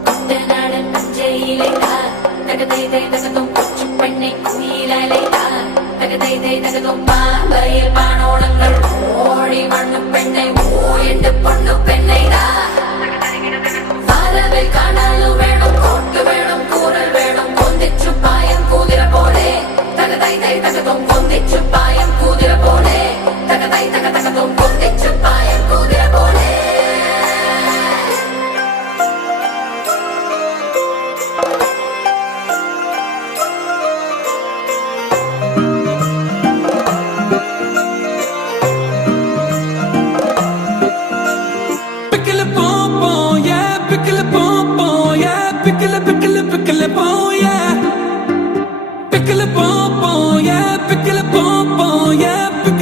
குட்டநாடன் பஞ்சையிலைத்தார் தகதை தகதும் கொச்சு பெண்ணை குயிலைத்தார் தகதை தகதும் பாம்பையில் பானோளங்கள் ஓடி மண்ணு பெண்ணை ஓயண்டு பொண்ணு பெண்ணை வாரவில் காணாலு வேணும் கோட்டு வேணும் கூறல் வேணும் கொந்திச்சு பாயம் கூதிர போலே தகதை தகதும் கொந்திச்சு பாயம் கூதிர